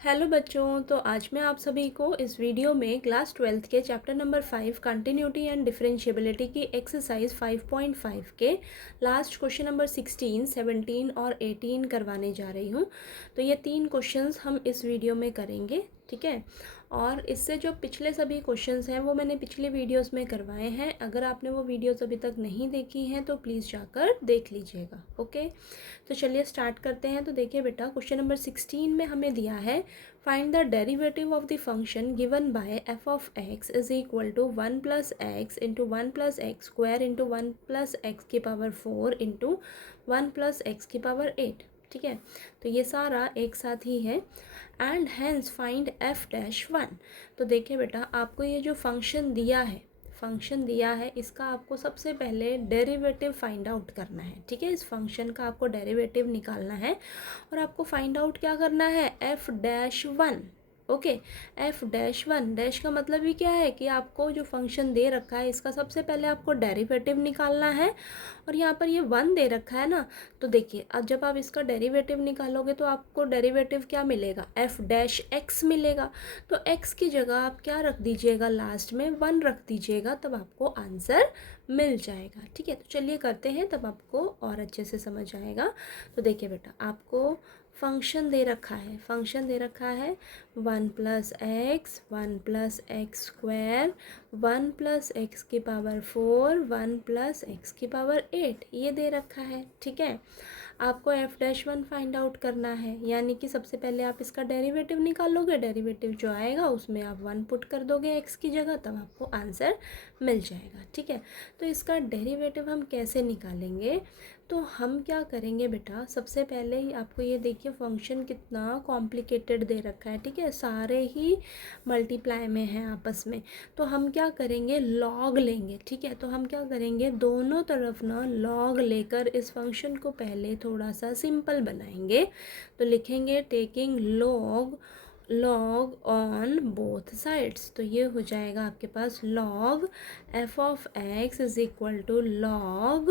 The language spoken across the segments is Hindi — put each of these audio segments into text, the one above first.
हेलो बच्चों, तो आज मैं आप सभी को इस वीडियो में क्लास 12th के chapter number 5 continuity and differentiability की एक्सरसाइज 5.5 के लास्ट क्वेश्चन नंबर 16, 17 और 18 करवाने जा रही हूँ। तो ये 3 क्वेश्चंस हम इस वीडियो में करेंगे, ठीक है। और इससे जो पिछले सभी क्वेश्चंस हैं वो मैंने पिछले वीडियोस में करवाए हैं। अगर आपने वो वीडियोस अभी तक नहीं देखी हैं तो प्लीज़ जाकर देख लीजिएगा, ओके। तो चलिए स्टार्ट करते हैं। तो देखिए बेटा, क्वेश्चन नंबर 16 में हमें दिया है find the derivative of the function given by f of x is equal to 1 plus x into 1 plus x square into 1 plus x की पावर 4 इंटू 1 प्लस एक्स की पावर 8, ठीक है। तो ये सारा एक साथ ही है। And hence find f dash 1। तो देखिए बेटा, आपको ये जो फंक्शन दिया है इसका आपको सबसे पहले डेरिवेटिव फाइंड आउट करना है, ठीक है। इस फंक्शन का आपको डेरिवेटिव निकालना है और आपको फाइंड आउट क्या करना है, F dash 1, okay. F dash 1, dash का मतलब ही क्या है कि आपको जो फंक्शन दे रखा है इसका सबसे पहले आपको डेरिवेटिव निकालना है। और यहाँ पर ये 1 दे रखा है ना, तो देखिए अब जब आप इसका डेरिवेटिव निकालोगे तो आपको डेरिवेटिव क्या मिलेगा, एफ डैश एक्स मिलेगा। तो एक्स की जगह आप क्या रख दीजिएगा, लास्ट में 1 रख दीजिएगा, तब आपको आंसर मिल जाएगा, ठीक है। तो चलिए करते हैं, तब आपको और अच्छे से समझ आएगा। तो देखिए बेटा, आपको फंक्शन दे रखा है 1 plus x, 1 plus x square, 1 plus x की पावर 4, 1 प्लस एक्स की पावर 8, ये दे रखा है, ठीक है। आपको एफ डैश 1 फाइंड आउट करना है, यानी कि सबसे पहले आप इसका डेरिवेटिव निकालोगे। डेरिवेटिव जो आएगा उसमें आप 1 पुट कर दोगे एक्स की जगह, तब आपको आंसर मिल जाएगा, ठीक है। तो इसका डेरिवेटिव हम कैसे निकालेंगे, तो हम क्या करेंगे बेटा, सबसे पहले ही आपको ये देखिए फंक्शन कितना कॉम्प्लिकेटेड दे रखा है, ठीक है। सारे ही मल्टीप्लाई में हैं आपस में। तो हम क्या करेंगे, लॉग लेंगे, ठीक है। तो हम क्या करेंगे, दोनों तरफ ना लॉग लेकर इस फंक्शन को पहले थोड़ा सा सिंपल बनाएंगे। तो लिखेंगे taking log on both sides. तो ये हो जाएगा आपके पास log f of x is equal to log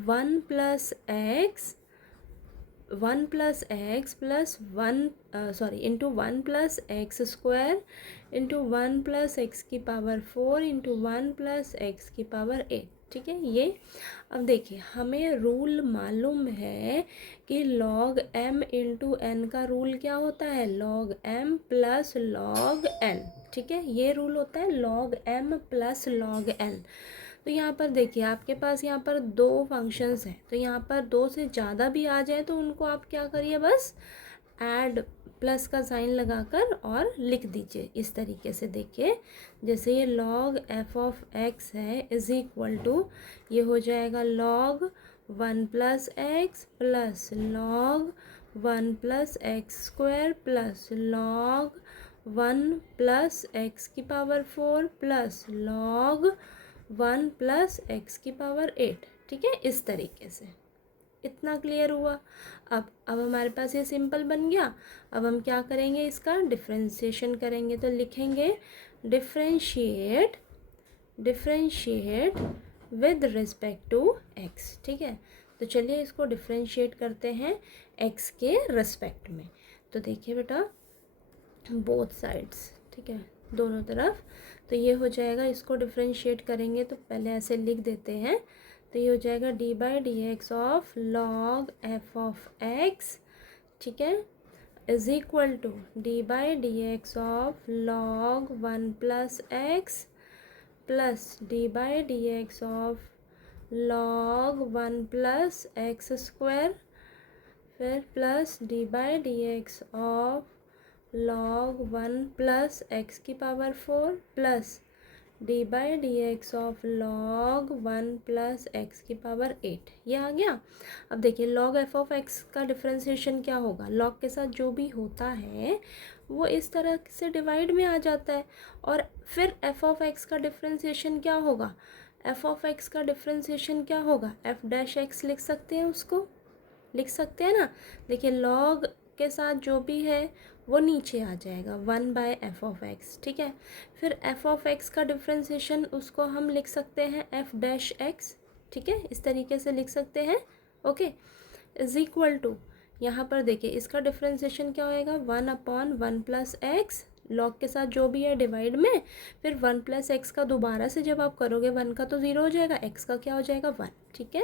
1 plus x plus 1 into 1 plus x square into 1 plus x की पावर 4 इंटू 1 प्लस एक्स की पावर 8, ठीक है। ये अब देखिए, हमें रूल मालूम है कि लॉग m इंटू एन का रूल क्या होता है, log m plus log n, ठीक है। ये रूल होता है log m plus log n। तो यहाँ पर देखिए, आपके पास यहाँ पर 2 फंक्शंस हैं, तो यहाँ पर 2 से ज़्यादा भी आ जाए तो उनको आप क्या करिए, बस ऐड प्लस का साइन लगाकर और लिख दीजिए इस तरीके से। देखिए, जैसे ये लॉग एफ ऑफ एक्स है इज इक्वल टू, ये हो जाएगा log 1 plus x plus log 1 plus x square plus log 1 plus x की power 4 plus log 1 plus x की पावर 8, ठीक है। इस तरीके से, इतना क्लियर हुआ। अब हमारे पास ये सिंपल बन गया। अब हम क्या करेंगे, इसका डिफ्रेंशिएशन करेंगे। तो लिखेंगे differentiate with respect to x, ठीक है। तो चलिए इसको डिफ्रेंशिएट करते हैं एक्स के रिस्पेक्ट में। तो देखिए बेटा, बोथ साइड्स, ठीक है, दोनों तरफ। तो ये हो जाएगा, इसको डिफ्रेंशिएट करेंगे तो पहले ऐसे लिख देते हैं। तो ये हो जाएगा d by d x of log f of x, ठीक है, is equal to d by d x of log 1 plus x plus d by d x of log 1 plus x square, फिर plus d by d x of log 1 plus x की power 4 plus d by d x of log 1 plus x की पावर 8, ये आ गया। अब देखिए, लॉग एफ ऑफ एक्स का डिफ्रेंशिएशन क्या होगा, लॉग के साथ जो भी होता है वो इस तरह से डिवाइड में आ जाता है। और फिर एफ ऑफ एक्स का डिफ्रेंशिएशन क्या होगा, एफ ऑफ एक्स का डिफ्रेंशिएशन क्या होगा, एफ डैश एक्स लिख सकते हैं, उसको लिख सकते हैं ना। देखिए, लॉग के साथ जो भी है वो नीचे आ जाएगा 1 बाय एफ ऑफ एक्स, ठीक है। फिर एफ ऑफ एक्स का डिफ्रेंशिएशन उसको हम लिख सकते हैं एफ डैश एक्स, ठीक है, इस तरीके से लिख सकते हैं, ओके, इज इक्वल टू, यहाँ पर देखिए इसका डिफ्रेंसिएशन क्या होएगा, 1/1 प्लस एक्स, लॉग के साथ जो भी है डिवाइड में, फिर 1 प्लस एक्स का दोबारा से जब आप करोगे 1 का तो 0 हो जाएगा, एक्स का क्या हो जाएगा 1, ठीक है।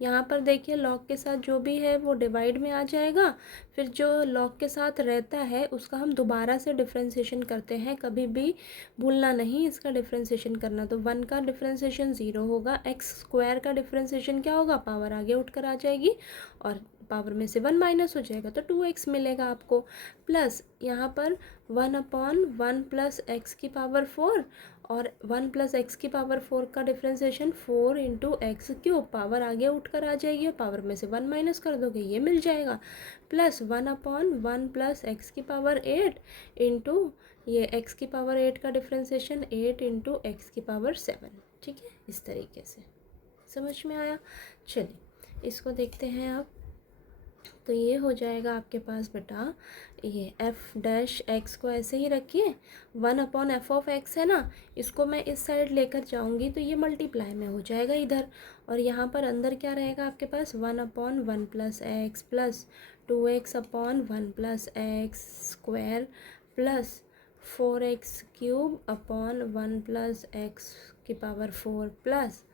यहाँ पर देखिए लॉग के साथ जो भी है वो डिवाइड में आ जाएगा, फिर जो लॉग के साथ रहता है उसका हम दोबारा से डिफ्रेंसिएशन करते हैं, कभी भी भूलना नहीं इसका डिफ्रेंसिएशन करना। तो 1 का डिफ्रेंसिएशन 0 होगा, एक्स स्क्वायर का डिफ्रेंसिएशन क्या होगा, पावर आगे उठकर आ जाएगी और पावर में से 1 माइनस हो जाएगा तो 2x मिलेगा आपको, प्लस यहाँ पर 1/1 प्लस एक्स की पावर 4 और 1 प्लस एक्स की पावर 4 का differentiation 4 into x cube, power आगे उठकर आ जाएगी और पावर में से 1 माइनस कर दोगे ये मिल जाएगा, प्लस 1/1 प्लस एक्स की पावर 8 इंटू ये एक्स की पावर 8 का डिफ्रेंसिएशन 8 इंटू एक्स की पावर 7, ठीक है। इस तरीके से समझ में आया। चलिए इसको देखते हैं आप। तो ये हो जाएगा आपके पास बेटा, ये एफ डैश एक्स को ऐसे ही रखिए, 1/f(x) है ना, इसको मैं इस साइड लेकर जाऊंगी तो ये मल्टीप्लाई में हो जाएगा इधर, और यहाँ पर अंदर क्या रहेगा आपके पास 1/1 plus x plus 2x/1 plus x square plus 4x³ 1 plus x की पावर 4 प्लस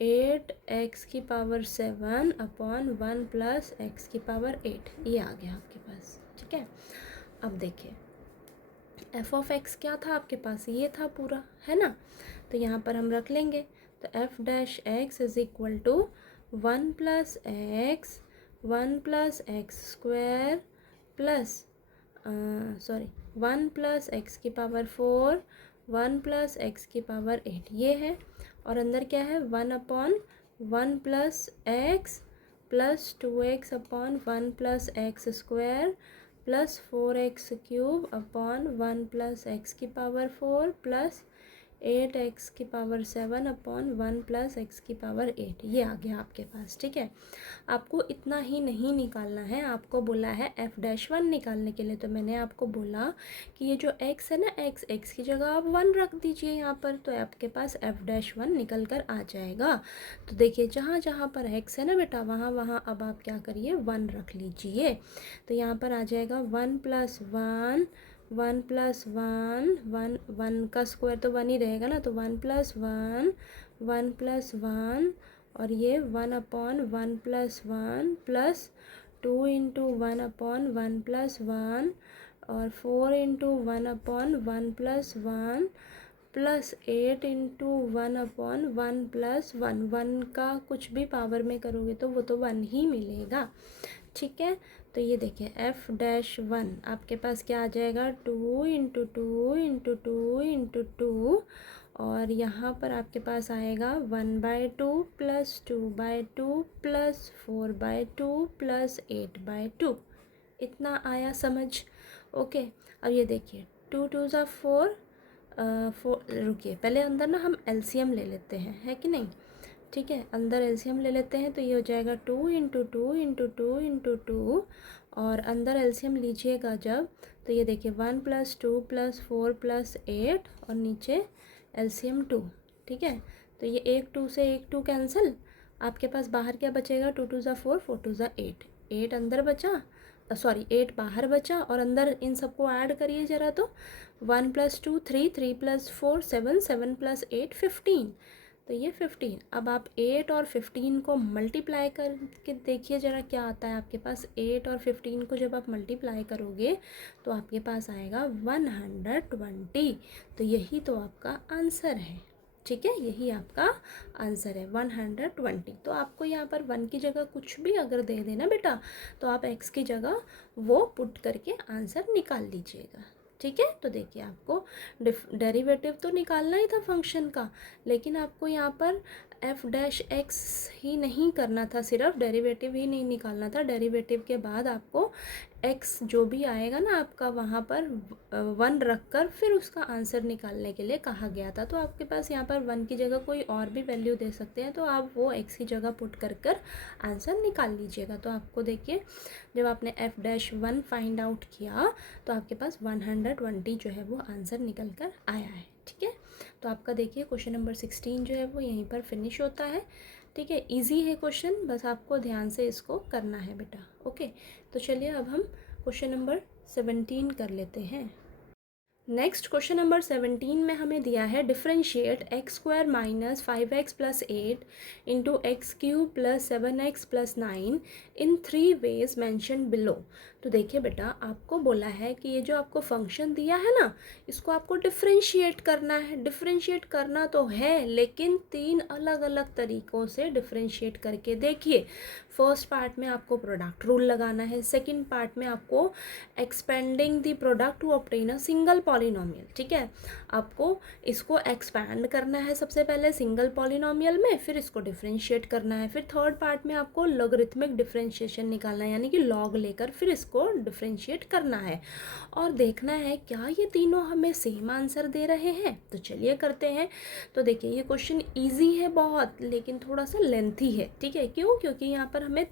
8x की पावर 7/1 प्लस एक्स की पावर 8, ये आ गया आपके पास, ठीक है। अब देखिए f(x) क्या था आपके पास, ये था पूरा, है ना, तो यहाँ पर हम रख लेंगे। तो f dash x is equal to 1 plus x 1 plus x square plus 1 plus x की पावर 4 1 प्लस एक्स की पावर 8 ये है, और अंदर क्या है 1/1 plus x plus 2x/1 plus x square plus 4x³ 1 plus x की पावर 4 प्लस 8x की पावर 7/1 प्लस एक्स की पावर 8, ये आ गया आपके पास, ठीक है। आपको इतना ही नहीं निकालना है, आपको बोला है f'1 निकालने के लिए, तो मैंने आपको बोला कि ये जो x है ना, x की जगह आप 1 रख दीजिए यहाँ पर, तो आपके पास f'1 निकल कर आ जाएगा। तो देखिए जहाँ जहाँ पर x है ना बेटा, वहाँ वहाँ अब आप क्या करिए 1 रख लीजिए, तो यहाँ पर आ जाएगा 1 प्लस 1 1 प्लस 1 का स्क्वायर तो 1 ही रहेगा ना, तो 1 प्लस 1 प्लस 1 और ये 1/1 प्लस 1 प्लस 2 इंटू 1/1 प्लस 1 और 4 into 1/1 plus 1 plus 8 into 1/1 plus 1, 1 का कुछ भी पावर में करोगे तो वो तो 1 ही मिलेगा, ठीक है। तो ये देखिए f'1 आपके पास क्या आ जाएगा 2 इंटू 2 इंटू 2 इंटू 2, और यहाँ पर आपके पास आएगा 1/2 प्लस 2/2 प्लस 4/2 प्लस 8/2, इतना आया समझ, ओके। अब ये देखिए 2 2 ज़ा 4 रुकिए पहले अंदर ना हम एलसीएम ले लेते हैं, है कि नहीं, ठीक है, अंदर एलसीएम ले लेते हैं, तो ये हो जाएगा 2 इंटू 2 इंटू 2 इंटू 2, और अंदर एलसीएम लीजिएगा जब, तो ये देखिए 1 प्लस 2 प्लस 4 प्लस 8 और नीचे एलसीएम 2, ठीक है। तो ये 1 2 से 1 2 कैंसिल, आपके पास बाहर क्या बचेगा 2 2 ज़ा 4 4 2 ज़ा 8, 8 अंदर बचा, 8 बाहर बचा, और अंदर इन सबको ऐड करिए ज़रा, तो 1 प्लस 2 3 3 प्लस 4 7 7 प्लस 8 15, तो ये 15। अब आप 8 और 15 को मल्टीप्लाई करके देखिए ज़रा क्या आता है आपके पास, 8 और 15 को जब आप मल्टीप्लाई करोगे तो आपके पास आएगा 120, तो यही तो आपका आंसर है, ठीक है, यही आपका आंसर है 120। तो आपको यहाँ पर 1 की जगह कुछ भी अगर दे देना बेटा, तो आप x की जगह वो पुट करके आंसर निकाल लीजिएगा, ठीक है। तो देखिए आपको डेरिवेटिव तो निकालना ही था फंक्शन का, लेकिन आपको यहाँ पर f'(x) ही नहीं करना था, सिर्फ डेरिवेटिव ही नहीं निकालना था, डेरिवेटिव के बाद आपको x जो भी आएगा ना आपका वहाँ पर 1 रख कर फिर उसका आंसर निकालने के लिए कहा गया था। तो आपके पास यहाँ पर 1 की जगह कोई और भी वैल्यू दे सकते हैं, तो आप वो x की जगह पुट कर आंसर निकाल लीजिएगा। तो आपको देखिए जब आपने f'1 फाइंड आउट किया तो आपके पास 120 जो है वो आंसर निकल कर आया है, ठीक है। तो आपका देखिए क्वेश्चन नंबर 16 जो है वो यहीं पर फिनिश होता है। ठीक है, इजी है क्वेश्चन, बस आपको ध्यान से इसको करना है बेटा। ओके, तो चलिए अब हम क्वेश्चन नंबर 17 कर लेते हैं। नेक्स्ट क्वेश्चन नंबर 17 में हमें दिया है differentiate x square minus 5x plus 8 into x cube plus 7x plus 9 इन 3 वेज मैंशन बिलो। तो देखिए बेटा, आपको बोला है कि ये जो आपको फंक्शन दिया है ना, इसको आपको डिफ्रेंशिएट करना है। डिफ्रेंशिएट करना तो है, लेकिन 3 अलग अलग तरीक़ों से डिफ्रेंशिएट करके देखिए। फर्स्ट पार्ट में आपको प्रोडक्ट रूल लगाना है, सेकंड पार्ट में आपको expanding the product to obtain a single polynomial. ठीक है, आपको इसको एक्सपैंड करना है सबसे पहले सिंगल पॉलिनोमियल में, फिर इसको डिफरेंशिएट करना है, फिर थर्ड पार्ट में आपको लॉगरिथमिक डिफरेंशिएशन निकालना है, यानी कि लॉग लेकर फिर इसको डिफरेंशिएट करना है और देखना है क्या ये तीनों हमें सेम आंसर दे रहे हैं। तो चलिए करते हैं। तो देखिए, ये क्वेश्चन ईजी है बहुत, लेकिन थोड़ा सा लेंथी है। ठीक है, क्यों? क्योंकि यहाँ पर हमें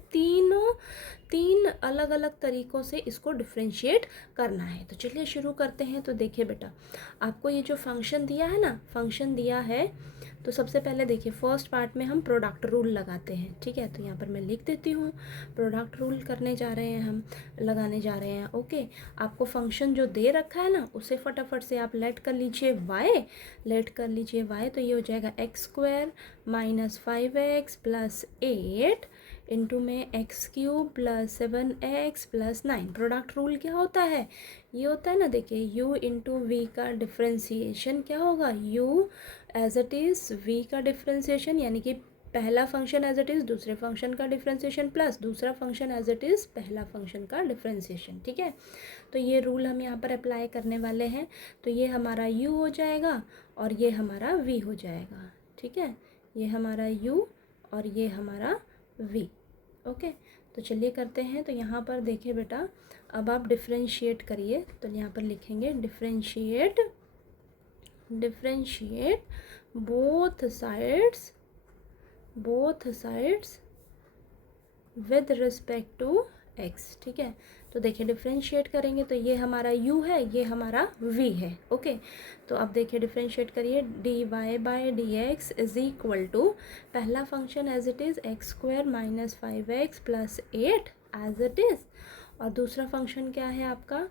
तीन अलग अलग तरीक़ों से इसको डिफरेंशिएट करना है। तो चलिए शुरू करते हैं। तो देखिए बेटा, आपको ये जो फंक्शन दिया है ना, फंक्शन दिया है, तो सबसे पहले देखिए फर्स्ट पार्ट में हम प्रोडक्ट रूल लगाते हैं। ठीक है, तो यहाँ पर मैं लिख देती हूँ, प्रोडक्ट रूल करने जा रहे हैं, हम लगाने जा रहे हैं। ओके, आपको फंक्शन जो दे रखा है ना, उसे फटाफट से आप लेट कर लीजिए y, लेट कर लीजिए y। तो ये हो जाएगा x square minus 5x plus 8 into में x cube plus 7x plus 9। Product rule क्या होता है? ये होता है ना, देखिए u इंटू वी का डिफ्रेंसिएशन क्या होगा, u as it is v का डिफ्रेंसिएशन, यानी कि पहला फंक्शन एज इट इज़ दूसरे फंक्शन का डिफ्रेंसिएशन प्लस दूसरा फंक्शन एज इट इज़ पहला फंक्शन का डिफ्रेंसिएशन। ठीक है, तो ये रूल हम यहाँ पर अप्लाई करने वाले हैं। तो ये हमारा u हो जाएगा और ये हमारा v हो जाएगा। ठीक है, ये हमारा u और ये हमारा v। ओके, तो चलिए करते हैं। तो यहाँ पर देखिए बेटा, अब आप डिफ्रेंशिएट करिए। तो यहाँ पर लिखेंगे differentiate both sides with respect to x। ठीक है, तो देखिए डिफ्रेंशिएट करेंगे तो ये हमारा u है, ये हमारा v है। ओके, तो अब देखिए डिफ्रेंशिएट करिए, dy by d x is equal to पहला function as it is x square minus 5x plus 8 as it is, और दूसरा फंक्शन क्या है आपका?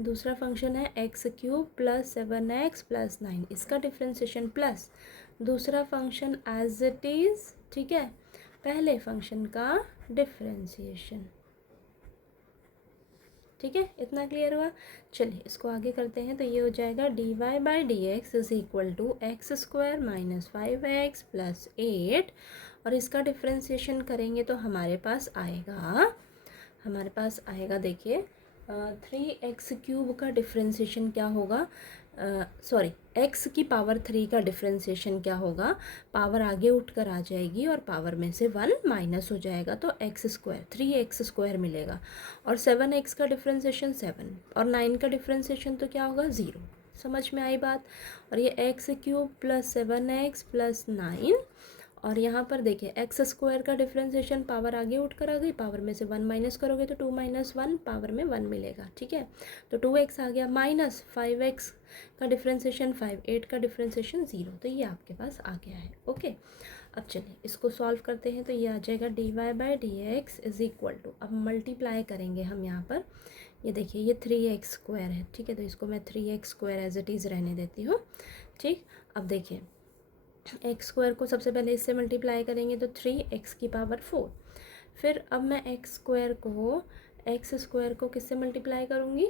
दूसरा फंक्शन है x cube plus 7x plus 9, इसका डिफ्रेंसिएशन प्लस दूसरा फंक्शन एज इट इज़, ठीक है, पहले फंक्शन का डिफ्रेंसिएशन। ठीक है, इतना क्लियर हुआ? चलिए इसको आगे करते हैं। तो ये हो जाएगा dy by d x is equal to x square minus 5x plus 8, और इसका डिफ्रेंसिएशन करेंगे तो हमारे पास आएगा देखिए 3x क्यूब का डिफ्रेंसिएशन क्या होगा, सॉरी x की पावर 3 का डिफ्रेंसिएशन क्या होगा, पावर आगे उठकर आ जाएगी और पावर में से 1 माइनस हो जाएगा, तो एक्स स्क्वायर 3x स्क्वायर मिलेगा, और 7x का डिफ्रेंसिएशन 7, और 9 का डिफ्रेंसिएशन तो क्या होगा 0। समझ में आई बात? और ये x cube plus 7x plus 9, और यहाँ पर देखिए एक्स स्क्वायर का डिफ्रेंसिएशन पावर आगे उठ कर आ गई, पावर में से 1 माइनस करोगे तो 2 माइनस 1, पावर में 1 मिलेगा। ठीक है, तो 2x आ गया, माइनस 5x का डिफ्रेंसिएशन 5, 8 का डिफ्रेंसिएशन 0, तो ये आपके पास आ गया है। ओके, अब चलिए इसको सॉल्व करते हैं। तो ये आ जाएगा dy by d x is equal to, अब मल्टीप्लाई करेंगे हम यहाँ पर, ये देखिए ये 3x स्क्वायर है। ठीक है, तो इसको मैं 3x square as it is रहने देती हूँ। ठीक, अब देखिए एक्स स्क्वायर को सबसे पहले इससे मल्टीप्लाई करेंगे तो 3x की पावर 4, फिर अब मैं एक्स स्क्वायर को किससे मल्टीप्लाई करूँगी?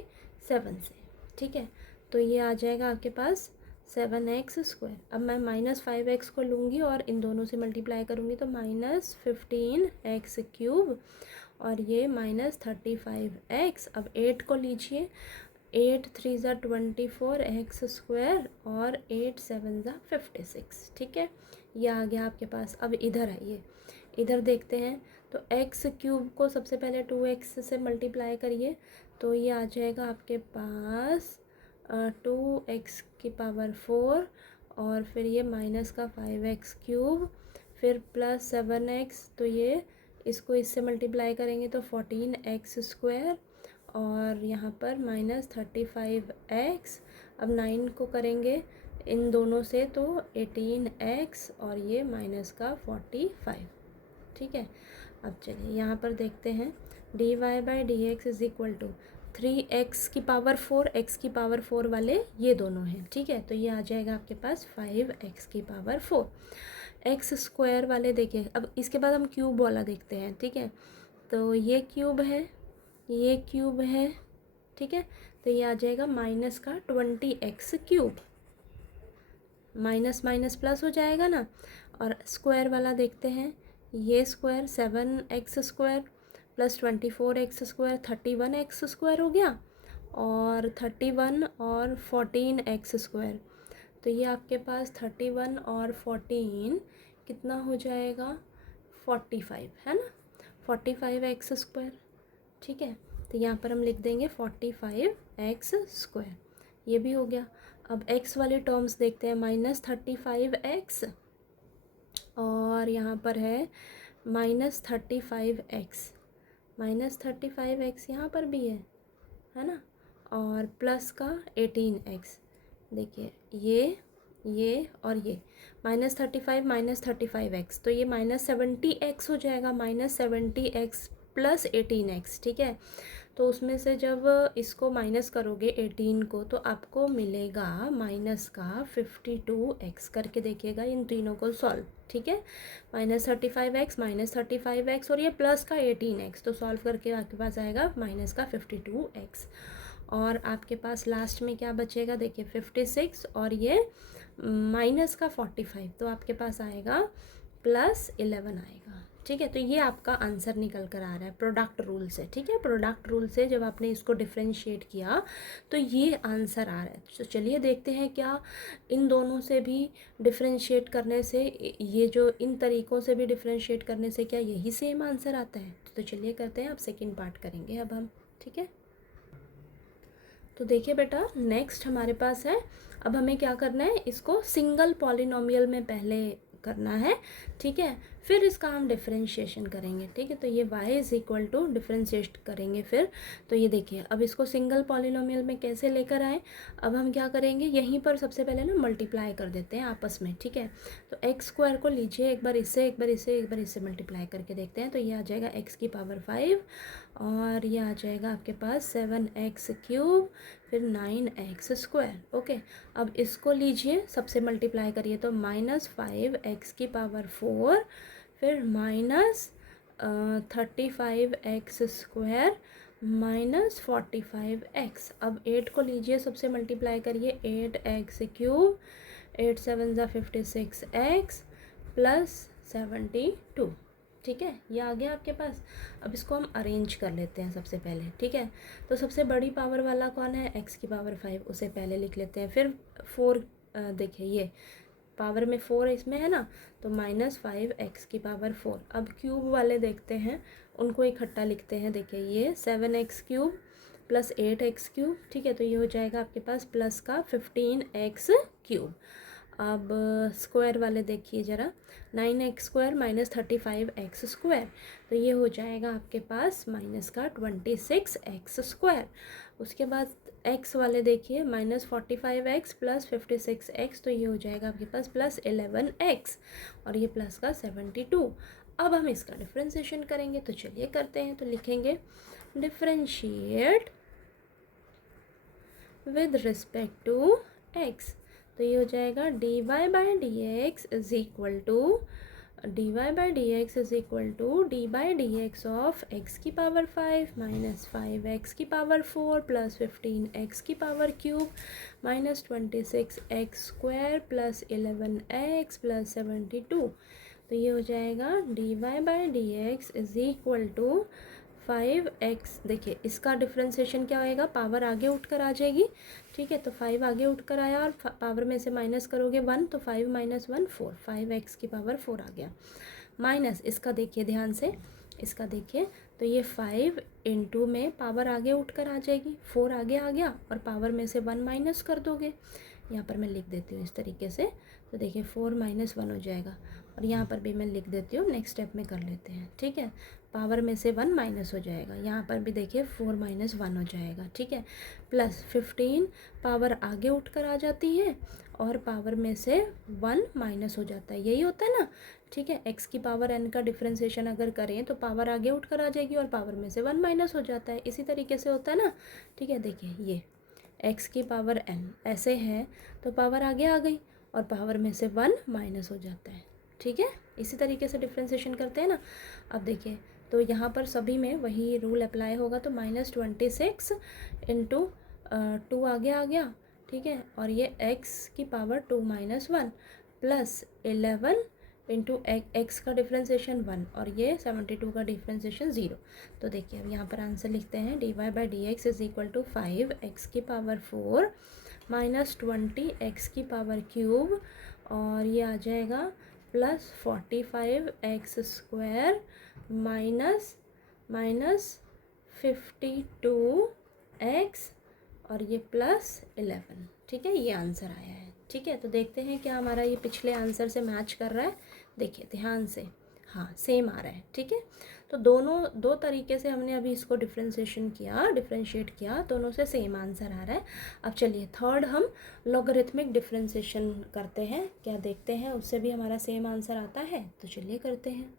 7 से। ठीक है, तो ये आ जाएगा आपके पास 7x स्क्वायर। अब मैं माइनस 5x को लूँगी और इन दोनों से मल्टीप्लाई करूँगी तो माइनस 15x क्यूब, और ये माइनस 35x। अब 8 को लीजिए, 8 3 ज़ा 24 एक्स स्क्वायर और 8 7 ज़ा 56। ठीक है, ये आ गया आपके पास। अब इधर आइए, इधर देखते हैं। तो एक्स क्यूब को सबसे पहले 2x से मल्टीप्लाई करिए, तो ये आ जाएगा आपके पास 2x की पावर 4, और फिर ये माइनस का 5x क्यूब, फिर प्लस 7x, तो ये इसको इससे मल्टीप्लाई करेंगे तो 14x स्क्वायर, और यहाँ पर माइनस 35x। अब 9 को करेंगे इन दोनों से तो 18x, और ये माइनस का 45। ठीक है। अब चलिए यहाँ पर देखते हैं dy by d x is equal to 3x की पावर 4, x की पावर 4 वाले ये दोनों हैं, ठीक है। तो ये आ जाएगा आपके पास 5x की पावर 4। एक्स स्क्वायर वाले देखिए, अब इसके बाद हम क्यूब वाला देखते हैं, ठीक है। तो ये क्यूब है, ये क्यूब है, ठीक है। तो ये आ जाएगा माइनस का 20x cube, minus minus plus हो जाएगा ना। और स्क्वायर वाला देखते हैं, ये square 7x square plus 24x square 31x square हो गया, और 31 और 14x स्क्वायर। तो ये आपके पास 31 और 14 कितना हो जाएगा, 45 है ना, 45x स्क्वायर, ठीक है। तो यहाँ पर हम लिख देंगे 45x स्क्वायर, ये भी हो गया। अब x वाले टर्म्स देखते हैं, -35x और यहाँ पर है -35x, -35x यहाँ पर भी है ना, और प्लस का 18x। देखिए ये और ये -35 -35x, तो ये -70x हो जाएगा, -70x प्लस 18x, ठीक है। तो उसमें से जब इसको माइनस करोगे 18 को, तो आपको मिलेगा माइनस का 52x। करके देखिएगा इन तीनों को सॉल्व, ठीक है। -35x -35x और ये प्लस का 18x, तो सॉल्व करके आपके पास आएगा माइनस का 52x। और आपके पास लास्ट में क्या बचेगा, देखिए 56 और ये माइनस का 45, तो आपके पास आएगा +11 आएगा, ठीक है। तो ये आपका आंसर निकल कर आ रहा है प्रोडक्ट रूल से, ठीक है। प्रोडक्ट रूल से जब आपने इसको डिफरेंशिएट किया तो ये आंसर आ रहा है। तो चलिए देखते हैं क्या इन दोनों से भी डिफरेंशिएट करने से, ये जो इन तरीक़ों से भी डिफरेंशिएट करने से क्या यही सेम आंसर आता है। तो चलिए करते हैं, अब सेकेंड पार्ट करेंगे अब हम, ठीक है। तो देखिए बेटा, नेक्स्ट हमारे पास है, अब हमें क्या करना है, इसको सिंगल पॉलिनोमियल में पहले करना है, ठीक है। फिर इसका हम डिफरेंशिएशन करेंगे, ठीक है। तो ये y is equal to differentiate करेंगे फिर। तो ये देखिए, अब इसको सिंगल पॉलिनोमियल में कैसे लेकर आए, अब हम क्या करेंगे, यहीं पर सबसे पहले ना मल्टीप्लाई कर देते हैं आपस में, ठीक है। तो एक्स स्क्वायर को लीजिए, एक बार इससे एक बार इससे एक बार इससे मल्टीप्लाई करके देखते हैं। तो ये आ जाएगा x की पावर 5 और ये आ जाएगा आपके पास 7x क्यूब फिर 9x स्क्वायर, ओके। अब इसको लीजिए, सबसे मल्टीप्लाई करिए, तो -5x की पावर 4 फिर -35x स्क्वायर -45x। अब 8 को लीजिए, सबसे मल्टीप्लाई करिए, 8x क्यूब 8 7 56x प्लस 72, ठीक है। ये आ गया आपके पास। अब इसको हम अरेंज कर लेते हैं सबसे पहले, ठीक है। तो सबसे बड़ी पावर वाला कौन है, x की पावर 5, उसे पहले लिख लेते हैं। फिर 4, देखिए ये पावर में 4 इसमें है ना, तो -5x की पावर 4। अब क्यूब वाले देखते हैं, उनको इकट्ठा लिखते हैं। देखिए ये 7x cube plus 8x cube, ठीक है। तो ये हो जाएगा आपके पास प्लस का 15x क्यूब। अब स्क्वायर वाले देखिए ज़रा, 9x स्क्वायर -35x स्क्वायर, तो ये हो जाएगा आपके पास माइनस का 26x स्क्वायर। उसके बाद x वाले देखिए, -45x प्लस 56x, तो ये हो जाएगा आपके पास +11x और ये प्लस का 72। अब हम इसका डिफरेंशिएशन करेंगे, तो चलिए करते हैं। तो लिखेंगे differentiate with respect to x। तो ये हो जाएगा dy by d x is equal to dy by d x is equal to d by d x of x की पावर 5 माइनस 5x की पावर 4 प्लस 15x की power cube minus 26x square plus 11x plus 72। तो ये हो जाएगा dy by d x is equal to 5x। देखिए इसका डिफरेंशिएशन क्या होएगा, पावर आगे उठकर आ जाएगी, ठीक है। तो 5 आगे उठकर आया और पावर में से माइनस करोगे 1, तो 5 - 1 4, 5x की पावर 4 आ गया। माइनस इसका देखिए ध्यान से, इसका देखिए, तो ये 5 इंटू में पावर आगे उठकर आ जाएगी, 4 आगे आ गया और पावर में से 1 माइनस कर दोगे। यहाँ पर मैं लिख देती हूँ इस तरीके से, तो देखिए 4 - 1 हो जाएगा, और यहाँ पर भी मैं लिख देती हूँ, नेक्स्ट स्टेप में कर लेते हैं, ठीक है। पावर में से 1 माइनस हो जाएगा, यहाँ पर भी देखिए 4 माइनस 1 हो जाएगा, ठीक है। प्लस 15 पावर आगे उठ कर आ जाती है और पावर में से 1 माइनस हो जाता है, यही होता है ना, ठीक है। x की पावर n का डिफ्रेंसिएशन अगर करें तो पावर आगे उठ कर आ जाएगी और पावर में से 1 माइनस हो जाता है, इसी तरीके से होता है ना, ठीक है। देखिए ये x की पावर n ऐसे है तो पावर आगे आ गई और पावर में से 1 माइनस हो जाता है, ठीक है। इसी तरीके से डिफ्रेंसिएशन करते हैं ना। अब देखिए तो यहाँ पर सभी में वही रूल अप्लाई होगा, तो -26 इंटू 2 आगे आ गया, ठीक है, और ये x की power 2 minus 1 plus 11 into x का डिफ्रेंसिएशन 1 और ये 72 का डिफ्रेंसिएशन 0। तो देखिए अब यहाँ पर आंसर लिखते हैं dy/dx is equal to 5 x की पावर 4 माइनस 20 एक्स की पावर क्यूब और ये आ जाएगा plus 45 x square minus 52 x और ये प्लस 11, ठीक है। ये आंसर आया है, ठीक है। तो देखते हैं क्या हमारा ये पिछले आंसर से मैच कर रहा है, देखिए ध्यान से, हाँ सेम आ रहा है, ठीक है। तो दो तरीके से हमने अभी इसको डिफ्रेंशिएट किया, दोनों से सेम आंसर आ रहा है। अब चलिए थर्ड हम लॉगरिथमिक डिफ्रेंशिएशन करते हैं, क्या देखते हैं उससे भी हमारा सेम आंसर आता है, तो चलिए करते हैं।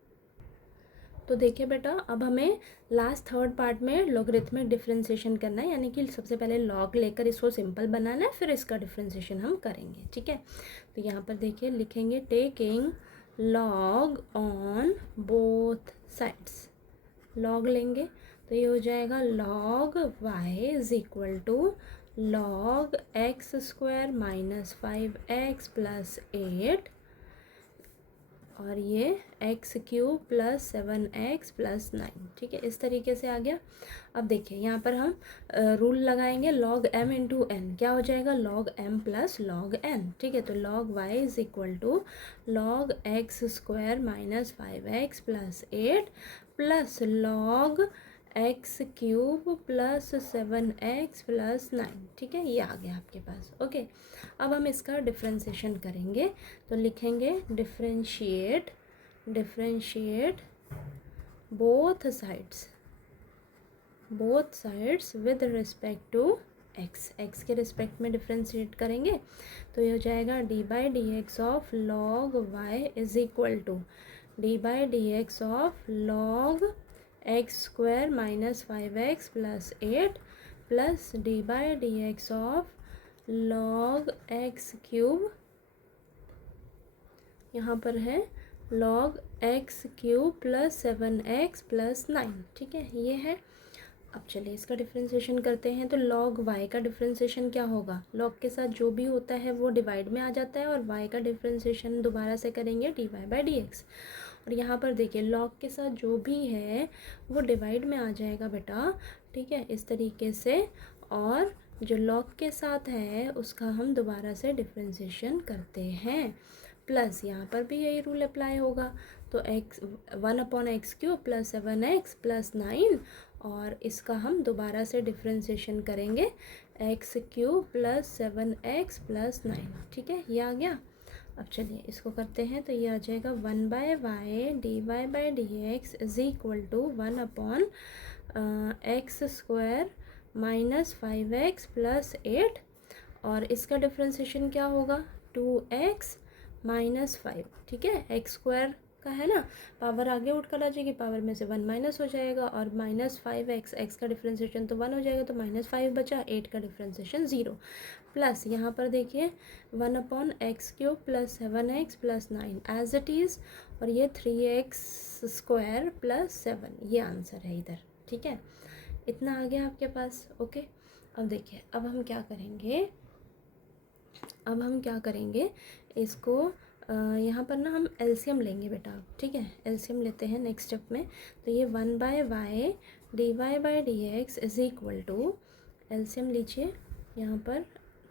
तो देखिए बेटा अब हमें लास्ट थर्ड पार्ट में लॉगरिथमिक डिफ्रेंशिएशन करना है, यानी कि सबसे पहले लॉग लेकर इसको सिंपल बनाना है, फिर इसका डिफ्रेंशिएशन हम करेंगे, ठीक है। तो यहाँ पर देखिए लिखेंगे taking log on both sides, log लेंगे तो ये हो जाएगा log y is equal to log x square minus 5x plus 8 और ये x cube plus 7x plus 9, ठीक है। इस तरीके से आ गया। अब देखिए यहाँ पर हम रूल लगाएंगे लॉग m इंटू एन, क्या हो जाएगा log m plus log n, ठीक है। तो log y is equal to log x square minus 5x plus 8 plus log x cube plus 7x plus 9, ठीक है। ये आ गया आपके पास, ओके। अब हम इसका डिफ्रेंशिएशन करेंगे तो लिखेंगे differentiate both sides with respect to x के रिस्पेक्ट में डिफ्रेंशिएट करेंगे तो ये हो जाएगा d/dx of log y is equal to d/dx of log x square minus 5x plus 8 plus d/dx of log x cube, यहाँ पर है log x cube plus 7x plus 9, ठीक है, ये है। अब चलिए इसका डिफ्रेंशिएशन करते हैं। तो लॉग y का डिफ्रेंशिएशन क्या होगा, लॉग के साथ जो भी होता है वो डिवाइड में आ जाता है और y का डिफ्रेंशिएशन दोबारा से करेंगे dy/dx। और यहाँ पर देखिए लॉग के साथ जो भी है वो डिवाइड में आ जाएगा बेटा, ठीक है, इस तरीके से। और जो लॉग के साथ है उसका हम दोबारा से डिफ्रेंशिएशन करते हैं, प्लस यहाँ पर भी यही रूल अप्लाई होगा। तो x 1/x³ plus 7x plus 9 और इसका हम दोबारा से डिफ्रेंशिएशन करेंगे x³ प्लस 7x प्लस 9, ठीक है, ये आ गया। अब चलिए इसको करते हैं तो ये आ जाएगा 1/y dy/dx is equal to 1/x square minus 5x plus 8 और इसका डिफ्रेंशिएशन क्या होगा 2x माइनस 5, ठीक है। एक्स स्क्वायर का है ना, पावर आगे उठ कर आ जाएगी, पावर में से 1 माइनस हो जाएगा और माइनस 5x, एक्स का डिफ्रेंशिएशन तो 1 हो जाएगा तो -5 बचा, 8 का डिफ्रेंशिएशन 0 प्लस यहाँ पर देखिए 1/x³ plus 7x plus 9 as it is और ये 3x स्क्वायर प्लस 7, ये आंसर है इधर, ठीक है। इतना आ गया आपके पास, ओके। अब देखिए अब हम क्या करेंगे इसको यहाँ पर ना हम एलसीएम लेंगे बेटा, ठीक है, एलसीएम लेते हैं नेक्स्ट स्टेप में। तो ये 1/y dy/dx is equal to, LCM लीजिए यहाँ पर।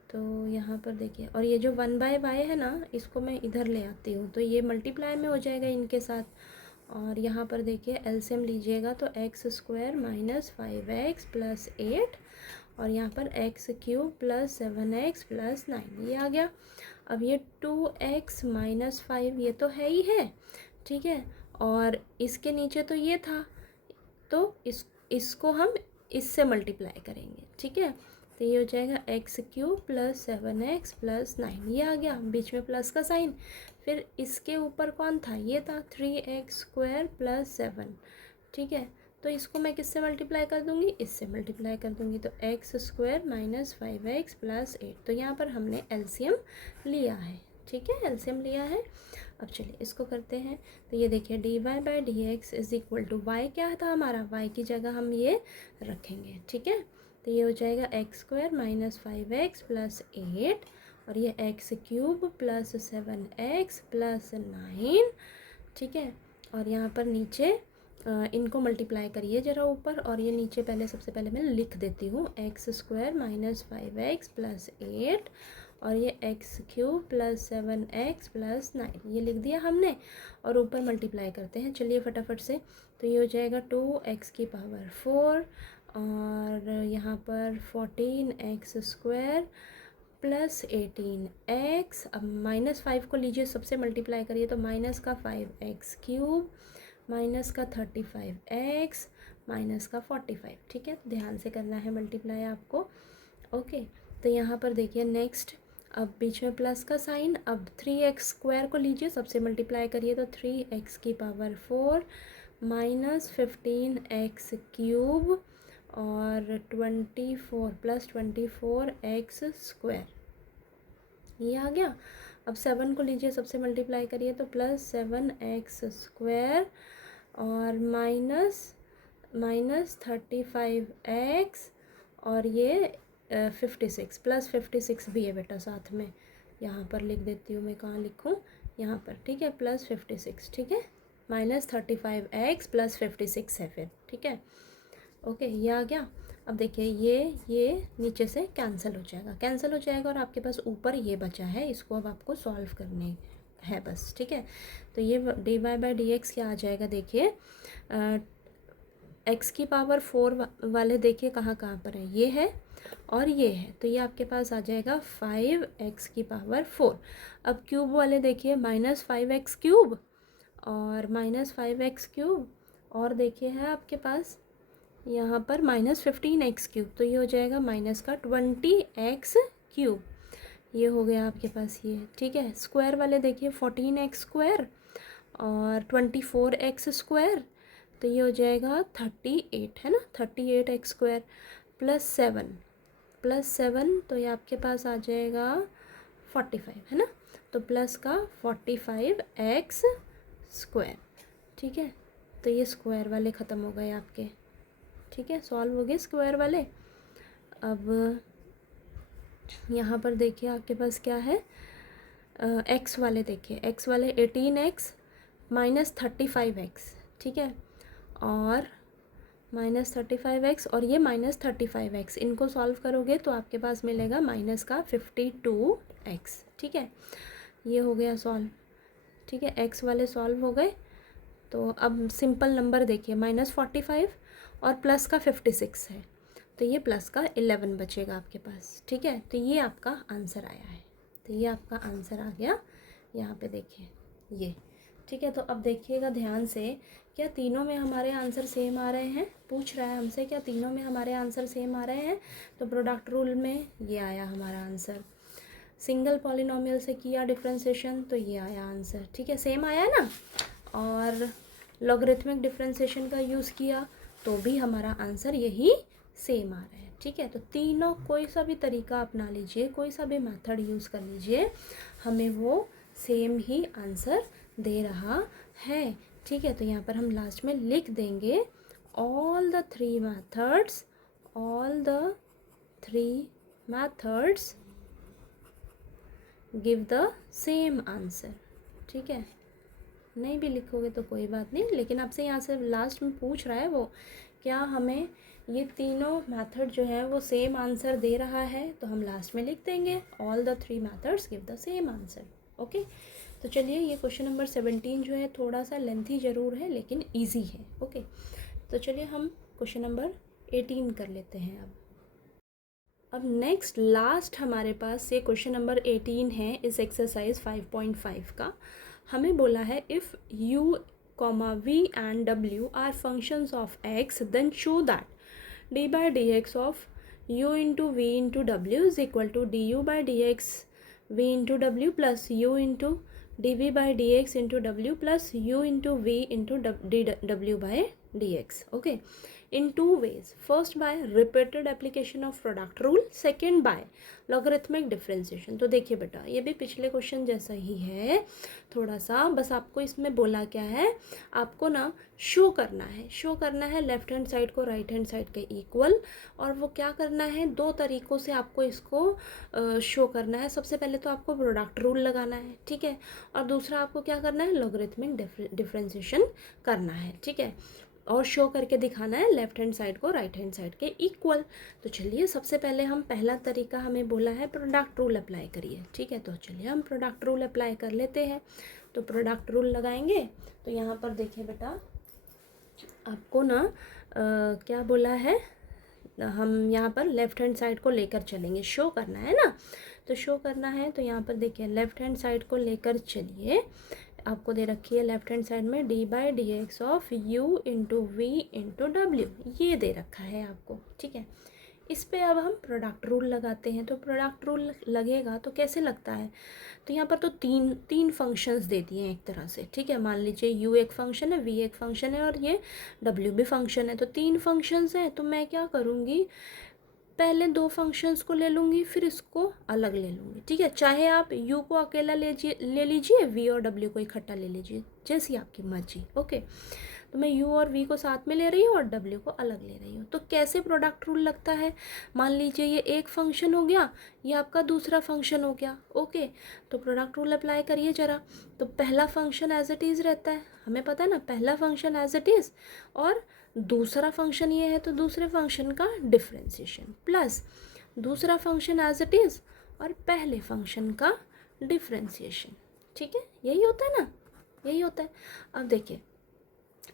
तो यहाँ पर देखिए और ये जो 1/y है ना इसको मैं इधर ले आती हूँ तो ये मल्टीप्लाई में हो जाएगा इनके साथ। और यहाँ पर देखिए एलसीएम लीजिएगा तो x square minus 5x plus 8 और यहाँ पर x³ प्लस 7x प्लस 9, ये आ गया। अब ये 2x माइनस 5 ये तो है ही है, ठीक है, और इसके नीचे तो ये था, तो इसको हम इससे मल्टीप्लाई करेंगे, ठीक है। तो ये हो जाएगा x cube plus 7x plus 9, ये आ गया बीच में प्लस का साइन। फिर इसके ऊपर कौन था, ये था 3x² प्लस 7, ठीक है। तो इसको मैं किससे मल्टीप्लाई कर दूंगी, इससे मल्टीप्लाई कर दूंगी, तो x² माइनस 5x प्लस 8। तो यहाँ पर हमने एलसीएम लिया है, ठीक है, एलसीएम लिया है। अब चलिए इसको करते हैं। तो ये देखिए dy/dx is equal to y, क्या था हमारा, y की जगह हम ये रखेंगे, ठीक है। तो ये हो जाएगा x² माइनस 5x प्लस 8 और ये x³ प्लस 7x प्लस 9, ठीक है। और यहाँ पर नीचे इनको मल्टीप्लाई करिए ज़रा ऊपर, और ये नीचे पहले सबसे पहले मैं लिख देती हूँ x² माइनस 5x प्लस 8 और ये x³ प्लस 7x प्लस 9, ये लिख दिया हमने। और ऊपर मल्टीप्लाई करते हैं, चलिए फटाफट से। तो ये हो जाएगा 2x⁴ और यहाँ पर 14x² प्लस 18x। अब -5 को लीजिए सबसे मल्टीप्लाई करिए, तो माइनस का 5x³ माइनस का 35x माइनस का 45, ठीक है। ध्यान से करना है मल्टीप्लाई आपको, ओके। तो यहाँ पर देखिए नेक्स्ट, अब बीच में प्लस का साइन। अब 3x² को लीजिए सबसे मल्टीप्लाई करिए, तो 3x⁴ माइनस 15x³ और 24 प्लस 24x², ये आ गया। अब 7 को लीजिए सबसे मल्टीप्लाई करिए, तो प्लस 7x² और माइनस 35x और ये 56 प्लस 56 भी है बेटा साथ में, यहाँ पर लिख देती हूँ मैं, कहाँ लिखूँ, यहाँ पर, ठीक है, प्लस 56, ठीक है, माइनस 35x प्लस 56 है फिर, ठीक है, ओके, ये आ गया। अब देखिए ये नीचे से कैंसिल हो जाएगा और आपके पास ऊपर ये बचा है, इसको अब आपको सॉल्व करने है बस, ठीक है। तो ये dy/dx क्या आ जाएगा, देखिए x⁴ वाले देखिए कहाँ पर है, ये है और ये है, तो ये आपके पास आ जाएगा 5x⁴। अब क्यूब वाले देखिए -5x³ और -5x³ और देखिए है आपके पास यहाँ पर -15x³, तो ये हो जाएगा माइनस का 20x³, ये हो गया आपके पास ये, ठीक है। स्क्वायर वाले देखिए 14x² और 24x², तो ये हो जाएगा 38, है ना, 38x² प्लस 7 तो ये आपके पास आ जाएगा 45, है ना, तो प्लस का 45x², ठीक है। तो ये स्क्वायर वाले ख़त्म हो गए आपके, ठीक है, सॉल्व हो गए स्क्वायर वाले। अब यहाँ पर देखिए आपके पास क्या है, एक्स वाले देखिए, एक्स वाले 18x माइनस 35x, ठीक है, और माइनस 35x और ये माइनस 35x, इनको सॉल्व करोगे तो आपके पास मिलेगा माइनस का 52x, ठीक है, ये हो गया सॉल्व, ठीक है, एक्स वाले सॉल्व हो गए। तो अब सिंपल नंबर देखिए -45 और प्लस का 56 है, तो ये प्लस का 11 बचेगा आपके पास, ठीक है। तो ये आपका आंसर आया है, तो ये आपका आंसर आ गया, यहाँ पे देखिए ये, ठीक है। तो अब देखिएगा ध्यान से, क्या तीनों में हमारे आंसर सेम आ रहे हैं, पूछ रहा है हमसे क्या तीनों में हमारे आंसर सेम आ रहे हैं। तो प्रोडक्ट रूल में ये आया हमारा आंसर, सिंगल पॉलिनोमियल से किया डिफ्रेंशिएशन तो ये आया आंसर, ठीक है, सेम आया ना। और लॉगरिथमिक डिफ्रेंशिएशन का यूज़ किया तो भी हमारा आंसर यही सेम आ रहा है, ठीक है। तो तीनों कोई सा भी तरीका अपना लीजिए, कोई सा भी मेथड यूज़ कर लीजिए, हमें वो सेम ही आंसर दे रहा है, ठीक है। तो यहाँ पर हम लास्ट में लिख देंगे all the three methods give the same answer, ठीक है। नहीं भी लिखोगे तो कोई बात नहीं, लेकिन आपसे यहाँ से लास्ट में पूछ रहा है वो, क्या हमें ये तीनों मेथड जो है वो सेम आंसर दे रहा है, तो हम लास्ट में लिख देंगे all the three methods give the same answer, okay. तो चलिए ये क्वेश्चन नंबर 17 जो है थोड़ा सा लेंथी ज़रूर है लेकिन इजी है, ओके। तो चलिए हम क्वेश्चन नंबर 18 कर लेते हैं अब नेक्स्ट लास्ट हमारे पास ये क्वेश्चन नंबर 18 है इस एक्सरसाइज 5.5 का। हमें बोला है if u comma v and w are functions of x, then show that d by dx of u into v into w is equal to du by dx v into w plus u into dv by dx into w plus u into v into dw by dx. Okay, in two ways. First by repeated application of product rule, second by logarithmic differentiation. तो देखिए बेटा, ये भी पिछले क्वेश्चन जैसा ही है थोड़ा सा, बस आपको इसमें बोला क्या है, आपको ना शो करना है लेफ्ट हैंड साइड को राइट हैंड साइड के इक्वल। और वो क्या करना है, दो तरीक़ों से आपको इसको शो करना है। सबसे पहले तो आपको प्रोडक्ट रूल लगाना है, ठीक है, और दूसरा आपको क्या करना है, लॉगरिथमिक डिफरेंशिएशन करना है, ठीक है, और शो करके दिखाना है लेफ्ट हैंड साइड को राइट हैंड साइड के इक्वल। तो चलिए सबसे पहले हम पहला तरीका हमें बोला है प्रोडक्ट रूल अप्लाई करिए, ठीक है, तो चलिए हम प्रोडक्ट रूल अप्लाई कर लेते हैं। तो प्रोडक्ट रूल लगाएंगे तो यहाँ पर देखिए बेटा, आपको ना क्या बोला है, हम यहाँ पर लेफ़्ट हैंड साइड को लेकर चलेंगे, शो करना है ना, तो शो करना है तो यहाँ पर देखिए लेफ़्ट हैंड साइड को लेकर चलिए। आपको दे रखी है लेफ्ट हैंड साइड में d by d x of u into v into डब्ल्यू, ये दे रखा है आपको, ठीक है। इस पे अब हम प्रोडक्ट रूल लगाते हैं। तो प्रोडक्ट रूल लगेगा तो कैसे लगता है, तो यहाँ पर तो तीन फंक्शंस दे दिए हैं एक तरह से, ठीक है। मान लीजिए यू एक फंक्शन है, वी एक फंक्शन है और ये डब्ल्यू भी फंक्शन है, तो तीन फंक्शंस हैं। तो मैं क्या करूँगी, पहले दो फंक्शंस को ले लूँगी, फिर इसको अलग ले लूँगी, ठीक है। चाहे आप u को अकेला ले लीजिए, v और w को इकट्ठा ले लीजिए, जैसी आपकी मर्जी। ओके, तो मैं u और v को साथ में ले रही हूँ और w को अलग ले रही हूँ। तो कैसे प्रोडक्ट रूल लगता है, मान लीजिए ये एक फंक्शन हो गया, ये आपका दूसरा फंक्शन हो गया। ओके, तो प्रोडक्ट रूल अप्लाई करिए ज़रा। तो पहला फंक्शन एज इट इज़ रहता है, हमें पता है ना, पहला फंक्शन एज इट इज़, और दूसरा फंक्शन ये है तो दूसरे फंक्शन का डिफरेंशिएशन, प्लस दूसरा फंक्शन एज इट इज़ और पहले फंक्शन का डिफरेंशिएशन, ठीक है। यही होता है ना, यही होता है। अब देखिए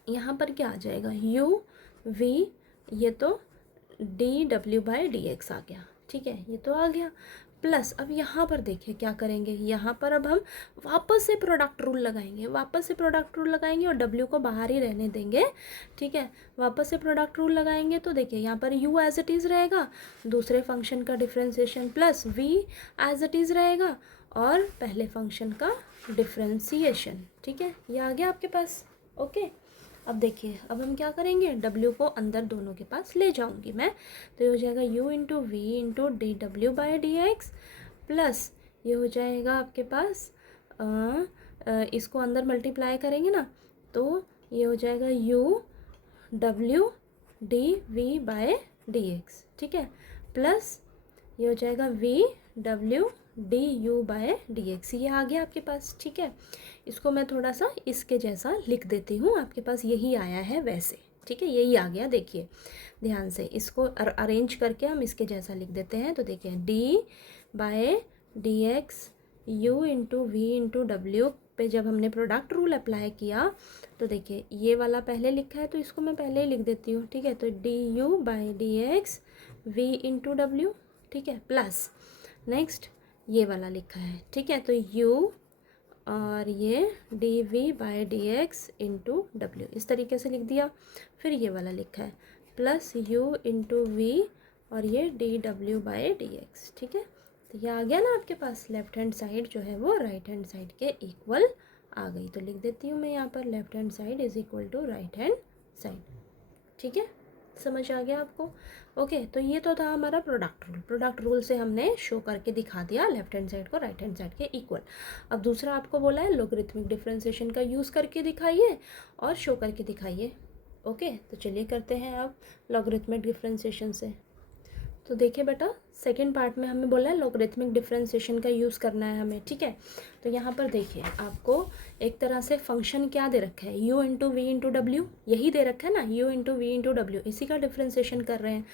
यहाँ पर क्या आ जाएगा, u v, ये तो डी डब्ल्यू बाई डी एक्स आ गया, ठीक है, ये तो आ गया। प्लस अब यहाँ पर देखिए क्या करेंगे, यहाँ पर अब हम वापस से प्रोडक्ट रूल लगाएंगे, और W को बाहर ही रहने देंगे, ठीक है। वापस से प्रोडक्ट रूल लगाएंगे तो देखिए यहाँ पर U एज इट इज़ रहेगा, दूसरे फंक्शन का differentiation, plus V as it is रहेगा और पहले फंक्शन का डिफरेंशिएशन, ठीक है। ये आ गया आपके पास। ओके, अब देखिए अब हम क्या करेंगे, W को अंदर दोनों के पास ले जाऊंगी मैं, तो ये हो जाएगा U into v into d डब्ल्यू बाई डी एक्स, प्लस ये हो जाएगा आपके पास इसको अंदर मल्टीप्लाई करेंगे ना, तो ये हो जाएगा U W d v by d x, ठीक है, प्लस ये हो जाएगा V W d u by d x, ये आ गया आपके पास, ठीक है। इसको मैं थोड़ा सा इसके जैसा लिख देती हूँ, आपके पास यही आया है वैसे, ठीक है, यही आ गया। देखिए ध्यान से इसको अरेंज करके हम इसके जैसा लिख देते हैं। तो देखिए d by d x u into v into डब्ल्यू पे जब हमने प्रोडक्ट रूल अप्लाई किया तो देखिए ये वाला पहले लिखा है तो इसको मैं पहले ही लिख देती हूँ, ठीक है। तो d u by d x v into डब्ल्यू, ठीक है, प्लस नेक्स्ट ये वाला लिखा है, ठीक है। तो u और ये d v by d x into डब्ल्यू, इस तरीके से लिख दिया। फिर ये वाला लिखा है प्लस u इंटू वी और ये डी डब्ल्यू बाई डी एक्स, ठीक है। तो ये आ गया ना आपके पास, लेफ्ट हैंड साइड जो है वो राइट हैंड साइड के इक्वल आ गई। तो लिख देती हूँ मैं यहाँ पर left hand side is equal to right hand side, ठीक है। समझ आ गया आपको। ओके, तो ये तो था हमारा प्रोडक्ट रूल से हमने शो करके दिखा दिया लेफ्ट हैंड साइड को राइट हैंड साइड के इक्वल। अब दूसरा आपको बोला है लॉगरिथमिक डिफरेंशिएशन का यूज़ करके दिखाइए और शो करके दिखाइए। ओके, तो चलिए करते हैं अब लॉगरिथमिक डिफरेंशिएशन से। तो देखिए बेटा, सेकेंड पार्ट में हमें बोला है लॉगरिथमिक डिफरेंशिएशन का यूज़ करना है हमें, ठीक है। तो यहाँ पर देखिए आपको एक तरह से फंक्शन क्या दे रखा है, u इंटू वी इंटू डब्ल्यू, यही दे रखा है ना, u इंटू वी इंटू डब्ल्यू, इसी का डिफरेंशिएशन कर रहे हैं।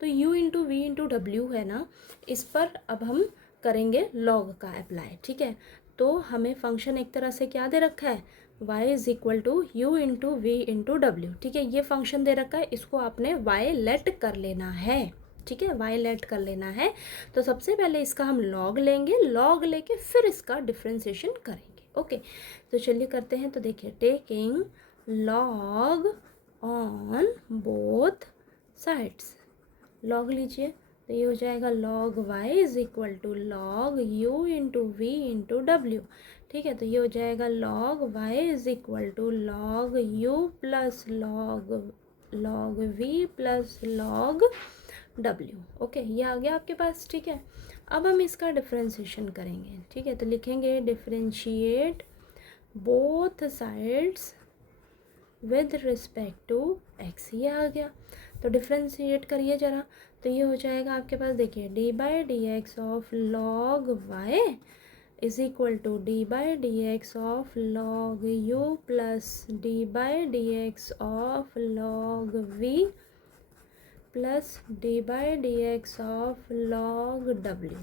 तो u इंटू वी इंटू डब्ल्यू है ना, इस पर अब हम करेंगे लॉग का अप्लाई, ठीक है। तो हमें फंक्शन एक तरह से क्या दे रखा है, y is equal to u into v into डब्ल्यू, ठीक है। ये फंक्शन दे रखा है, इसको आपने y लेट कर लेना है, ठीक है, y लेट कर लेना है। तो सबसे पहले इसका हम लॉग लेंगे, लॉग लेके फिर इसका डिफरेंशिएशन करेंगे। ओके, तो चलिए करते हैं। तो देखिए taking log on both sides। log लीजिए, तो ये हो जाएगा log y is equal to log u into v into डब्ल्यू। ठीक है, तो ये हो जाएगा log y is equal to log u प्लस log v प्लस log w। ओके, ये आ गया आपके पास। ठीक है, अब हम इसका डिफ्रेंशिएशन करेंगे। ठीक है, तो लिखेंगे differentiate both sides with respect to x। ये आ गया, तो डिफ्रेंशिएट करिए ज़रा। तो ये हो जाएगा आपके पास, देखिए d by d x of log y is equal to d by d x of log u plus d by d x of log v plus d by d x of log डब्ल्यू।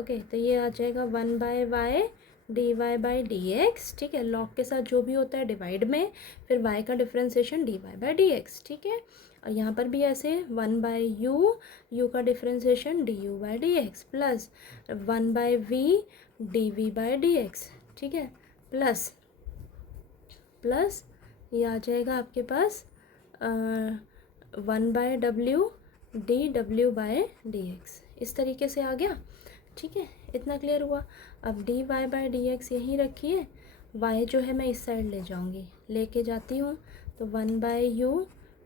ओके, तो ये आ जाएगा 1/y d y by d x. ठीक है, लॉग के साथ जो भी होता है डिवाइड में, फिर y का differentiation d y by d x. ठीक है, और यहाँ पर भी ऐसे 1/u, u का differentiation d u by d x plus 1/v d v by d x. ठीक है, प्लस ये आ जाएगा आपके पास 1/w डी डब्ल्यू बाई डी एक्स। इस तरीके से आ गया। ठीक है, इतना क्लियर हुआ। अब d y by d x यहीं रखिए, y जो है मैं इस साइड ले जाऊंगी, लेके जाती हूँ, तो 1/u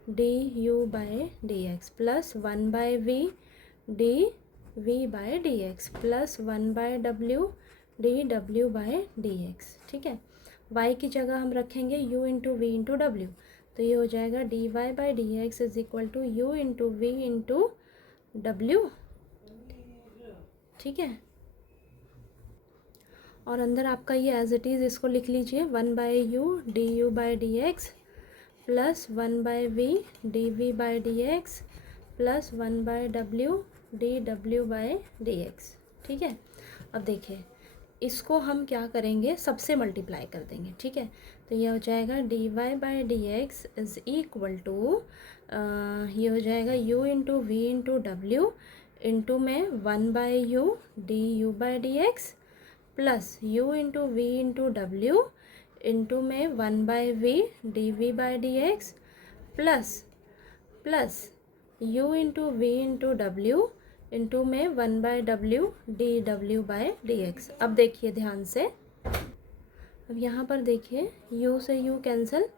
d u by d x plus 1/v d v by d x plus 1/w d डब्ल्यू बाई डी एक्स। ठीक है, y की जगह हम रखेंगे u इंटू वी इंटू डब्ल्यू, तो ये हो जाएगा d y by d x is equal to u into v into डब्ल्यू। ठीक है, और अंदर आपका ये एज इट इज़ इसको लिख लीजिए 1/u d u by d x plus 1/v d v by d x plus 1/w d डब्ल्यू बाई डी एक्स। ठीक है, अब देखिए इसको हम क्या करेंगे, सबसे मल्टीप्लाई कर देंगे। ठीक है, तो ये हो जाएगा d y by d x is equal to, ये हो जाएगा u इंटू वी इंटू डब्ल्यू इंटू में 1/u d u by d x plus u into v into डब्ल्यू इंटू में 1/v d v by d x plus u into v into डब्ल्यू इंटू में 1/w डी डब्ल्यू बाई डी एक्स। अब देखिए ध्यान से, अब यहाँ पर देखिए u से u कैंसिल,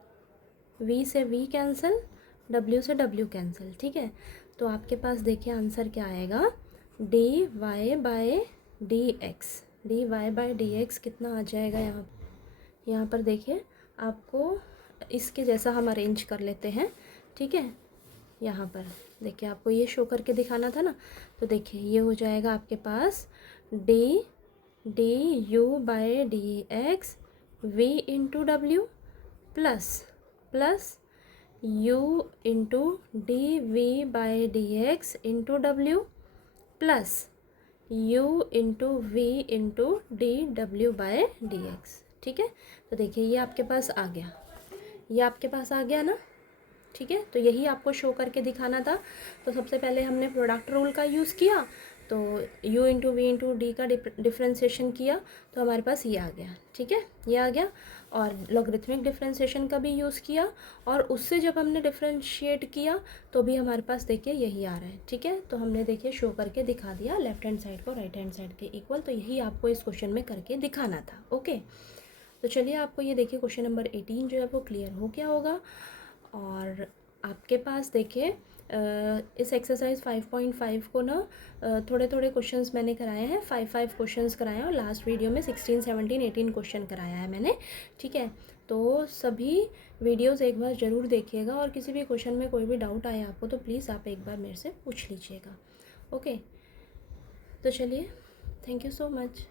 v से v कैंसिल, w से w कैंसिल। ठीक है, तो आपके पास देखिए आंसर क्या आएगा, d y by d x. D y by d x कितना आ जाएगा, यहाँ पर देखिए आपको इसके जैसा हम अरेंज कर लेते हैं। ठीक है, यहाँ पर देखिए आपको ये शो करके दिखाना था ना, तो देखिए ये हो जाएगा आपके पास d u by d x v into डब्ल्यू plus u into d v by d x into डब्ल्यू plus u into v into d डब्ल्यू बाई डी एक्स। ठीक है, तो देखिए ये आपके पास आ गया, ये आपके पास आ गया ना। ठीक है, तो यही आपको शो करके दिखाना था। तो सबसे पहले हमने प्रोडक्ट रूल का यूज़ किया, तो u into v into d का डिफ्रेंशिएशन किया, तो हमारे पास ये आ गया। ठीक है, ये आ गया, और लॉगरिथमिक डिफ्रेंशिएशन का भी यूज़ किया, और उससे जब हमने डिफ्रेंशिएट किया तो भी हमारे पास देखिए यही आ रहा है। ठीक है, तो हमने देखिए शो करके दिखा दिया लेफ्ट हैंड साइड को राइट हैंड साइड के इक्वल, तो यही आपको इस क्वेश्चन में करके दिखाना था। ओके, तो चलिए आपको ये देखिए क्वेश्चन नंबर 18 जो है वो क्लियर हो गया होगा। और आपके पास देखिए इस एक्सरसाइज 5.5 को ना थोड़े थोड़े क्वेश्चंस मैंने कराए हैं, 5 क्वेश्चंस कराए हैं, और लास्ट वीडियो में 16, 17, 18 क्वेश्चन कराया है मैंने। ठीक है, तो सभी वीडियोस एक बार ज़रूर देखिएगा, और किसी भी क्वेश्चन में कोई भी डाउट आए आपको तो प्लीज़ आप एक बार मेरे से पूछ लीजिएगा। ओके, तो चलिए, थैंक यू सो मच।